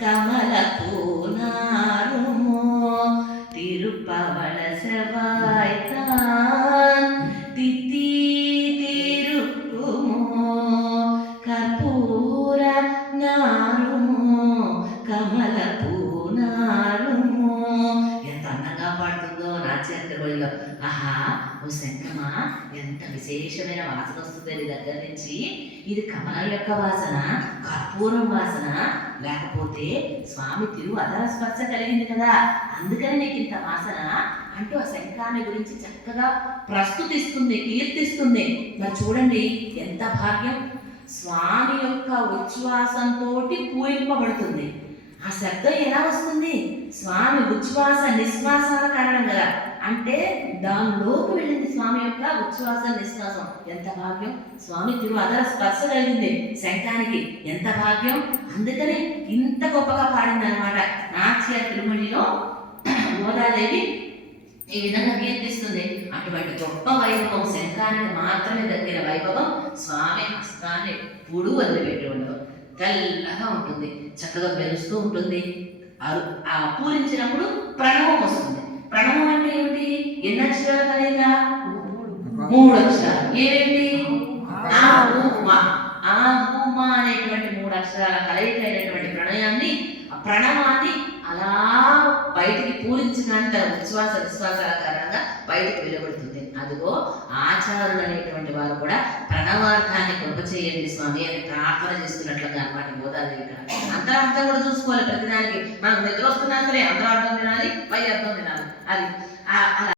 கமலப்பூனாருமோ திருப்பவள செவ்வாய்தான் தித்தி திருக்குமோ கற்பூர నారుమో కమలపూనారుమో. ఎంత అందంగా పాడుతుందో నాట్యాత్రలో. ఆహా, ఓ శంఖమా, ఎంత విశేషమైన వాసన వస్తుంది నీ దగ్గర నుంచి. ఇది కమలం యొక్క వాసన, కర్పూరం వాసన, లేకపోతే స్వామి అదర స్పర్శ కలిగింది కదా, అందుకని నీకు ఇంత వాసన అంటూ ఆ శంఖాన్ని గురించి చక్కగా ప్రస్తుతిస్తుంది, కీర్తిస్తుంది. మరి చూడండి ఎంత భాగ్యం. స్వామి యొక్క ఉచ్ఛ్వాసంతో పూరింపబడుతుంది. ఆ శబ్దం ఎలా వస్తుంది? స్వామి ఉచ్ఛ్వాస నిశ్వాసాల కారణం కదా. అంటే దానిలోకి వెళ్ళింది స్వామి యొక్క ఉచ్ఛ్వాస నిశ్వాసం. ఎంత భాగ్యం. స్వామి అదర స్పర్శ కలిగింది శంఖానికి, ఎంత భాగ్యం. అందుకని ఇంత గొప్పగా పాడింది అనమాట. నాట్య తిరుమణిలో గోదాదేవి ఈ విధంగా కీర్తిస్తుంది. అటువంటి గొప్ప వైభవం, శంఖానికి మాత్రమే దగ్గర వైభవం. స్వామి హస్తాన్ని ఎప్పుడూ వదిలిపెట్టి ఉండదు. తెల్లగా ఉంటుంది, చక్కగా మెరుస్తూ ఉంటుంది. ఆ పూరించినప్పుడు ప్రణవం వస్తుంది. ప్రణవం అంటే ఏమిటి? ఎన్ని అక్షరాలు కలయిక? 3 అక్షరాలు. ఏమిటి? ఆ అనేటువంటి 3 అక్షరాల కలయిక అయినటువంటి ప్రణవాన్ని అలా బయటికి పూరించినంత ఉచ్ఛ్వాస విశ్వాసాల కారణంగా బయటకు వెలువడుతుంది. అదిగో ఆచారులు అనేటువంటి వారు కూడా ప్రణవార్థాన్ని కృప చేయండి స్వామి అని ప్రార్థన చేస్తున్నట్లుగా అనమాట గోదాదేవి. అంతరార్థం కూడా చూసుకోవాలి. ప్రతిదానికి మనకు నిద్ర వస్తున్నా సరే అంతరార్థం తినాలి, పై అర్థం తినాలి. అది